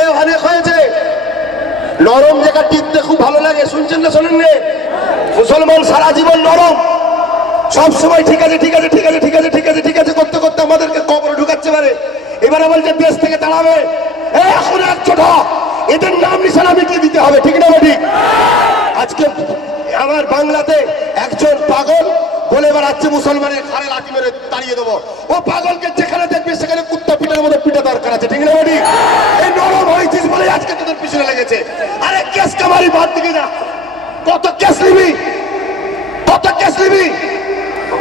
এ অনেক হয়েছে। নরম জায়গা টিপতে খুব ভালো লাগে, শুনছেন না, শোনেন মুসলমান সারা জীবন নরম। সব সময় ঠিক আছে ঠিক আছে ঠিক আছে ঠিক আছে ঠিক আছে ঠিক আছে করতে করতে আমাদেরকে কবরে ঢুকাচ্ছে পারে এবারে বলছে দেশ থেকে তাড়াবে, এ, এখন এক ছোটা এদের নাম নিশানা মিটিয়ে দিতে হবে, ঠিক না ঠিক আজকে আমার বাংলাতে একজন পাগল বলে বেড়াচ্ছে মুসলমানের ঘরে লাঠি মেরে তাড়িয়ে দেবো। ও পাগলকে যেখানে দেখবে সেখানে কুত্তা পিটার মতো পিটা দরকার আছে, ঠিক না ঠিক এই নরম হয়েছিস বলে আজকে তোদের পিছনে লেগেছে। আরে কেস কামারি বাদ দিকে যা কত কেস নিবি? কত কেস নিবি?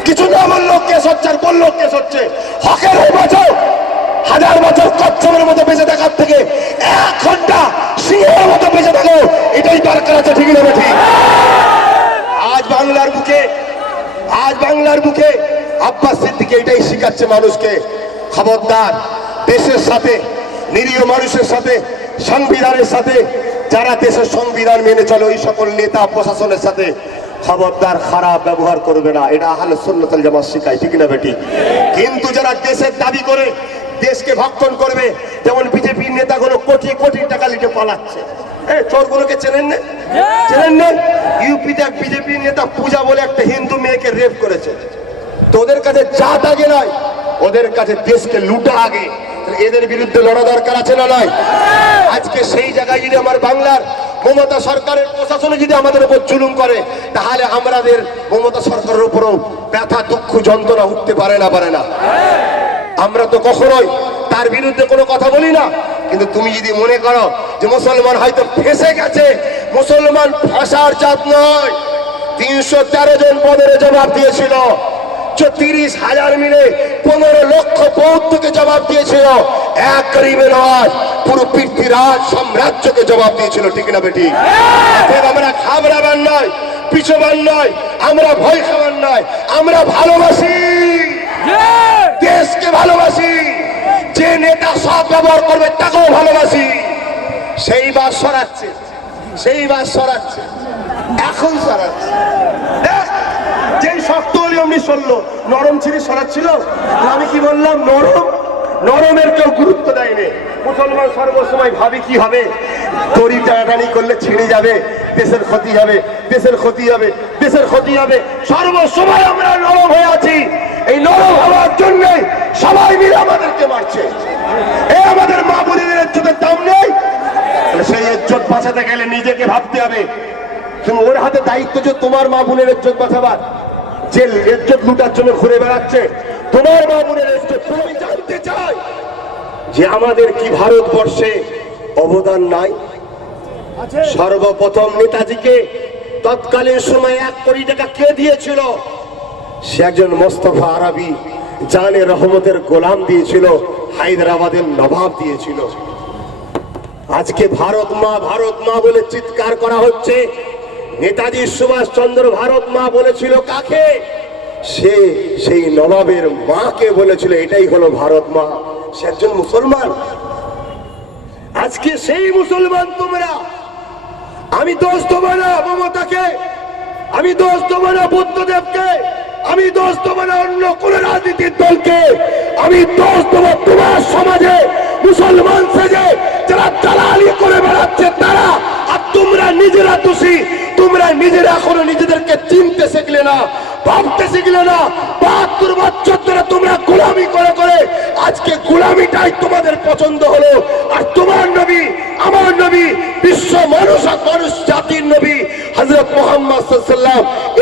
কিছু না বলল কেস হচ্ছে আর বলল কেস হচ্ছে। হকের হয়ে বাঁচাও হাজার বছর কচ্ছপের মতো বেঁচে থাকার থেকে এক ঘণ্টা সিংহের মতো বেঁচে থাকো এটাই দরকার আছে, ঠিক না ঠিক আজ বাংলার বুকে আজ বাংলার বুকে আব্বাস সিদ্দিকে এটাই শিখাচ্ছে মানুষকে। খবরদার দেশের সাথে নিরীহ মানুষের সাথে সংবিধানের সাথে যারা দেশের সংবিধান মেনে চলে ওই সকল নেতা প্রশাসনের সাথে। খবরদার খারাপ ব্যবহার করবে না এটা আহলে সুন্নতুল জামাত শিখায় ঠিক না বেটি? কিন্তু যারা দেশের দাবি করে দেশকে ভক্ষণ করবে যেমন বিজেপির নেতাগুলো কোটি কোটি টাকা লিটে পালাচ্ছে। এই চোরগুলোকে চেনেন না? চেনেন না? ইউপিতে এক বিজেপির নেতা পূজা বলে একটা হিন্দু মেয়েকে রেপ করেছে। তো ওদের কাছে জাত আগে নয়, ওদের কাছে দেশকে লুটা আগে। এদের বিরুদ্ধে লড়া দরকার আছে না নয়? আজকে সেই জায়গায় যদি আমার বাংলার মমতা সরকারের প্রশাসনে যদি আমাদের উপর জুলুম করে, তাহলে আমাদের মমতা সরকারের উপরও ব্যথা, দুঃখ, যন্ত্রণা উঠতে পারে না পারে না। আমরা তো কখনোই তার বিরুদ্ধে কোনো কথা বলি না। কিন্তু তুমি যদি মনে করো যে মুসলমান হয়তো ফেসে গেছে মুসলমান ফাঁসার চাপ নয়। তিনশো তেরো জন পদের জবাব দিয়েছিল। তিরিশ হাজার মিলে পনেরো লক্ষ বৌদ্ধকে জবাব দিয়েছিল, এক গরিবে নয় পুরো পৃথ্বীরাজ সাম্রাজ্যকে জবাব দিয়েছিল, ঠিক না বেটি? আমরা ঘাবড়াবার নয়, পিছবার নয়, আমরা ভয় খাবার নয়, আমরা ভালোবাসি। দেশকে ভালোবাসি। যে নেতা সব ব্যবহার করবে, তাকেও ভালোবাসি। সেই বাস সরাচ্ছে সেই বাস সরাচ্ছে এখন সরাচ্ছে যেই শক্ত হলি অমনি সরলো নরম ছিঁড়ে সরাচ্ছিল আমি কি বললাম, নরম? নরমের কেউ গুরুত্ব দেয়নি। মুসলমান সর্বসময় ভাবি কি হবে। দড়ি টানাটানি করলে ছিঁড়ে যাবে, দেশের ক্ষতি হবে, দেশের ক্ষতি হবে, দেশের ক্ষতি হবে। সর্বসময় আমরা নরম হয়ে আছি। এই নরম হওয়ার জন্য সবাই মিলে আমাদেরকে মারছে এই আমাদের মা বোনের ইজ্জতের দাম নেই তাহলে সেই ইজ্জত বাঁচাতে গেলে নিজেকে ভাবতে হবে। তুমি ওর হাতে দায়িত্ব যে তোমার মা বোনের ইজ্জত বাঁচাবার যে ইজ্জত লুটার জন্য ঘুরে বেড়াচ্ছে তোমার মা বোনের ইজ্জত তুমি জানতে চাই যে আমাদের কি ভারতবর্ষে অবদান নাই। সর্বপ্রথম নেতাজিকে তৎকালীন সময় এক কোটি টাকা কে দিয়েছিল? সে একজন মোস্তফা আরবি জানে রহমতের গোলাম দিয়েছিল হায়দ্রাবাদের নবাব দিয়েছিল। আজকে ভারত মা ভারত মা বলে চিৎকার করা হচ্ছে। নেতাজি সুভাষ চন্দ্র ভারত মা বলেছিল কাকে? সে সেই নবাবের মাকে বলেছিল, এটাই হলো ভারত মা। সে একজন মুসলমান। আজকে সেই মুসলমান তোমরা। আমি দোষ দেবো না মমতাকে। আমি দোষ দেবো না বুদ্ধদেবকে। আমি দোষ দেবো না অন্য কোন রাজনীতির দলকে। আমি দোষ দেবো তোমার সমাজে মুসলমান সেজে যারা দালালি করে বেড়াচ্ছে তারা আর তোমরা নিজেরা দোষী তোমরা নিজেরা এখনও নিজেদেরকে চিনতে শিখলে না ভাবতে শিখলে না? বাহাত্তর তোমরা গোলামি করে করে আজকে গোলামিটাই তোমাদের পছন্দ হলো। আর তোমার নবী, আমার নবী, বিশ্ব মানুষ মানুষ জাতির নবী হজরত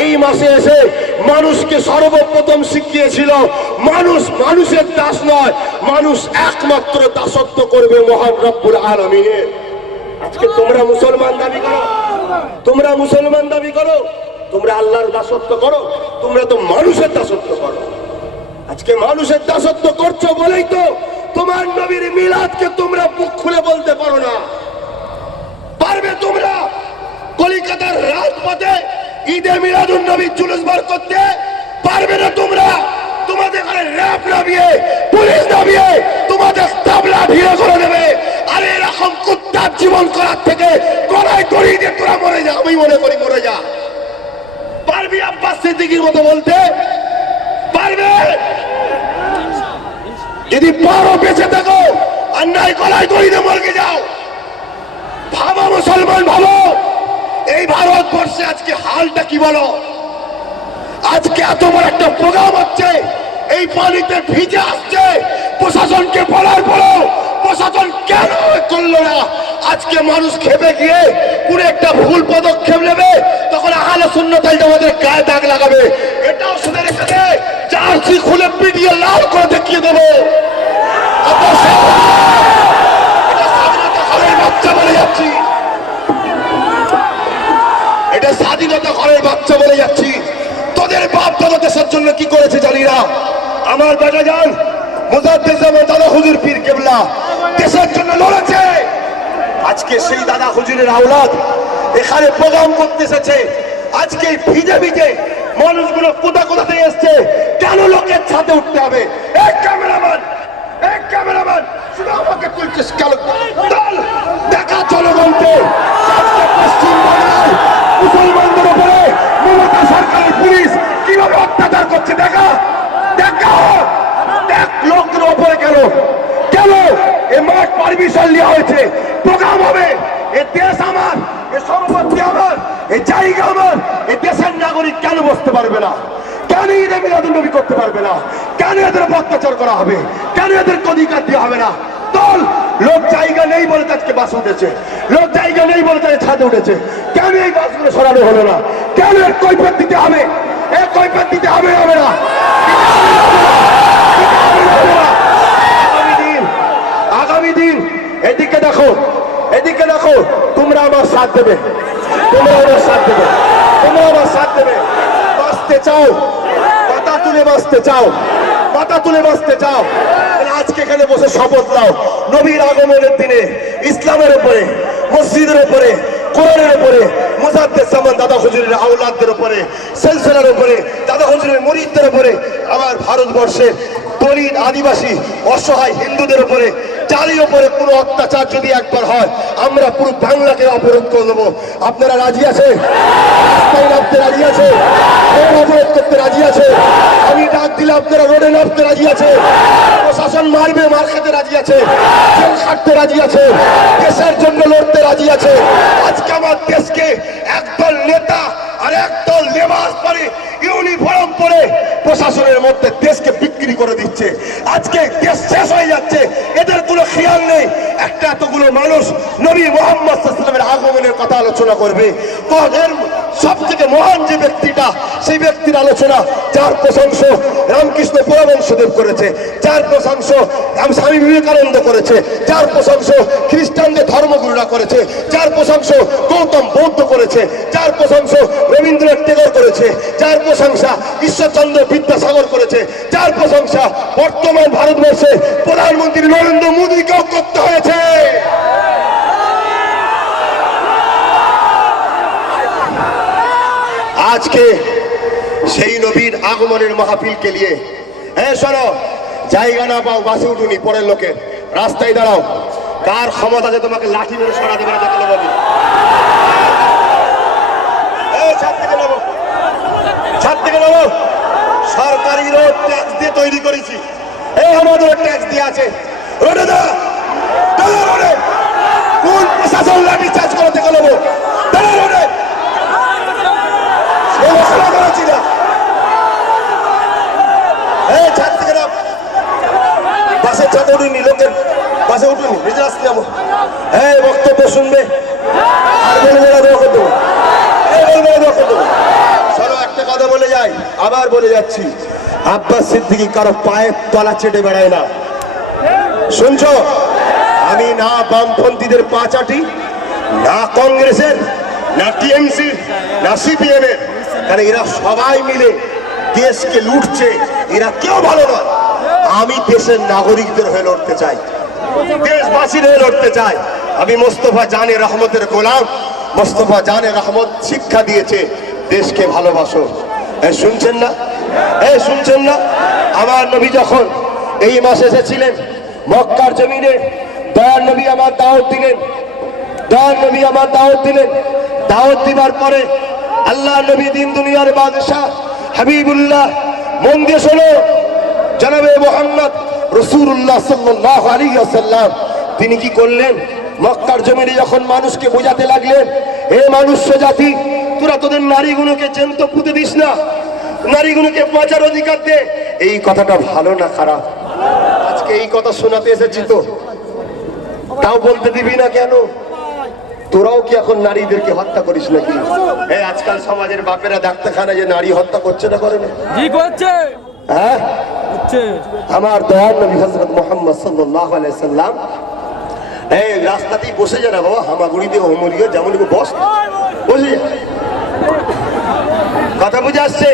এই মাসে এসে মানুষকে সর্বপ্রথম শিখিয়েছিল, মানুষ মানুষের দাস নয়, মানুষ একমাত্র দাসত্ব করবে মহান রব্বুল আলমিনের। আজকে তোমরা মুসলমান দাবি করো? তোমরা মুসলমান দাবি করো? তোমরা আল্লাহর দাসত্ব করো, তোমরা তো মানুষের দাসত্ব করো। আজকে মানুষের দাসত্ব করছ বলেই তো তোমার নবীর মিলাদকে তোমরা মুখ খুলে বলতে পারো না। পারবে তোমরা কলিকাতার রাজপথে ঈদে মিলাদুন নবীর জুলুস বার করতে, পারবে না তোমরা তোমাদের এখানে র্যাপ নামিয়ে, পুলিশ নামিয়ে তোমাদের তাবলা ভিড়ে করে দেবে। আরে এরকম কুত্তার জীবন করার থেকে গলায় দড়ি দিয়ে তোরা মরে যা আমি মনে করি মরে যা পারবি আব্বাস সিদ্দিকির মতো বলতে পারবে? যদি পারো বেঁচে থাকো অন্যায় দড়ি দিয়ে মরকে যাও। মুসলমান, ভাবো। এই ভারতবর্ষে আজকে হালটা কি বলো? আজকে এত বড় একটা প্রোগ্রাম হচ্ছে, এই পানিতে ভিজে আসছে। প্রশাসনকে বলার পরও প্রশাসন কেন করল না? আজকে মানুষ খেপে গিয়ে পুরো একটা ভুল পদক্ষেপ নেবে, তখন আহলে শূন্যতাই আমাদের গায়ে দাগ লাগাবে। এটাও শুনে রেখে জার্সি খুলে পিটিয়ে লাল করে দেখিয়ে দেবো। এটা স্বাধীনতা ঘরের বাচ্চা বলে যাচ্ছি। তোদের দেশের জন্য করেছে জানি না। আমার বেটা যান মুজাদ্দেদ জামান দাদা হুজুর পীর কেবলা, দেশের জন্য লড়েছে। আজকে সেই দাদা হুজুরের আওলাদ এখানে প্রোগ্রাম করতে এসেছে। আজকে ভিজে ভিজে মানুষগুলো কোথা কোথা থেকে এসছে? কেন লোকের ছাদে উঠতে হবে? এক ক্যামেরাম্যান এক কেন? উপরে কেন এ মাঠ পারমিশন নেওয়া হয়েছে প্রোগ্রাম হবে এ দেশ আমার এ সম্পত্তি আমার এ জায়গা আমার এ দেশের নাগরিক কেন বসতে পারবে না? কেন ঈদে মিলাদুল নবী করতে পারবে না? কেন এদের অত্যাচার করা হবে? কেন এদের অধিকার দেওয়া হবে না? দল, লোক জায়গা নেই বলে তো আজকে বাস উঠেছে। লোক জায়গা নেই বলে তাদের ছাদে উঠেছে। কেন এই বাসগুলো সরানো হলো না? কেন এর কৈফত দিতে হবে? এর কৈফত দিতে হবে হবে না? আগামী দিন, এদিকে দেখো এদিকে দেখো, তোমরা আমার সাথ দেবে। তোমরা আমার সাথ দেবে। তোমরা আমার সাথ দেবে। বাঁচতে চাও। মাথা তুলে বাঁচতে চাও। মাথা তুলে বাঁচতে চাও। আজকে এখানে বসে শপথ নাও। নবীর আগমনের দিনে, ইসলামের উপরে, মসজিদের উপরে, কোরআনের উপরে মুজাদ্দের সামান, দাদা হুজুরের আউলাদদের উপরে, সেলসেলার উপরে, দাদা হুজুরের মরিদদের উপরে আমার ভারতবর্ষের দলিত আদিবাসী, অসহায় হিন্দুদের উপরে যারই ওপরে পুরো অত্যাচার যদি একবার হয়, আমরা পুরো বাংলাকে অবরোধ করে দেবো। আপনারা রাজি আছে নামতে রাজি আছে অবরোধ করতে রাজি আছে আমি ডাক দিলে আপনারা রোডে নামতে রাজি আছে প্রশাসন মারবে, মার খেতে রাজি আছে জেল খাটতে রাজি আছে দেশের জন্য লড়তে রাজি আছে আজকে আমার দেশকে একদল নেতা আর একদল লেবাস পরে ইউনিফর্ম পরে প্রশাসনের মধ্যে দেশকে বিক্রি করে দিচ্ছে আজকে দেশ শেষ হয়ে যাচ্ছে। এদের কোনো খেয়াল নেই। একটা এতগুলো মানুষ নবী মোহাম্মদ আগমনের কথা আলোচনা করবে। এর সব থেকে মহান যে ব্যক্তিটা, সেই ব্যক্তির আলোচনা, যার প্রশংস রামকৃষ্ণ পরমংশদেব করেছে, যার প্রশংস স্বামী বিবেকানন্দ করেছে, যার প্রশংস খ্রিস্টানদের ধর্মগুরুরা করেছে, যার প্রশংস গৌতম বৌদ্ধ করেছে, যার প্রশংস রবীন্দ্রনাথ টেগর করেছে, যার প্রশংসা ঈশ্বরচন্দ্র বিদ্যাসাগর করেছে, যার প্রশংসা বর্তমান ভারতবর্ষে প্রধানমন্ত্রী নরেন্দ্র মোদীকেও করতে হয়েছে। আজকে সেই নবীর আগমনের মাহফিলকে নিয়ে হ্যাঁ শোনো, জায়গা না পাও, বাসে উঠুনি, পরের লোকে রাস্তায় দাঁড়াও। কার ক্ষমতা আছে তোমাকে লাঠি মেরে সরা দেবে না দেখালে বলি ছাদ থেকে নামো। সরকারি রোড ট্যাক্স দিয়ে তৈরি করেছি। এই আমাদের ট্যাক্স দিয়ে আছে। রোডে দা কোন প্রশাসন লাঠি চার্জ করে দেখে নেব দাঁড়া রোডে সমস্যা করেছি না এই ছাদ থেকে নাম বাসে ছাদে উঠুনি লোকের বাসে উঠুনি নিজে আসতে এই বক্তব্য শুনবে, আর বলবে একটা কথা বলে যাই, আবার বলে যাচ্ছি। আব্বাস সিদ্দিকি কারও পায়ের তলা চেটে বেড়ায় না। শুনছো? আমি না বামপন্থীদের পা চাটি, না কংগ্রেসের, না টিএমসি না সিপিএম এর কারণ এরা সবাই মিলে দেশকে লুটছে, এরা কেউ ভালো নয়। আমি দেশের নাগরিকদের হয়ে লড়তে চাই। দেশবাসীর হয়ে লড়তে চাই আমি মোস্তফা জানে রহমতের গোলাম। মোস্তফা জানে রহমত শিক্ষা দিয়েছে। দেশকে ভালোবাসো। এ, শুনছেন না? এ, শুনছেন না? আমার নবী যখন এই মাসে এসেছিলেন মক্কার জমিনে, দয়ার নবী আমার দাওয়াত দিলেন। দয়ার নবী আমার দাওয়াত দিলেন। দাওয়াত দিবার পরে আল্লাহ নবী দিন দুনিয়ার বাদশাহ হাবিবুল্লাহ, মন দিয়ে শোনো। জানাবে মোহাম্মদ রসুল্লাহ সাল্লাহ আলী আসাল্লাম তিনি কি করলেন? মক্কার জমিনে যখন মানুষকে বোঝাতে লাগলেন হে মানুষ জাতি তোরা তোদের নারীগুলোকে জেন্ত পুঁতে দিস না। নারীগুলোকে বাঁচার অধিকার দে। এই কথাটা ভালো না খারাপ? আজকে এই কথা শোনাতে এসেছি তো। তাও বলতে দিবি না কেন? তোরাও কি এখন নারীদেরকে হত্যা করিস নাকি? এই আজকাল সমাজের বাপেরা ডাক্তারখানা যে নারী হত্যা করছে না করে না? করছে? হ্যাঁ? আমার দয়াল নবী হজরত মোহাম্মদ সাল্লাম। এই রাস্তাতেই বসে যা না বাবা, হামাগুড়ি দিয়ে অমরিয়া যেমন বস। বসে কথা বুঝে আসছে?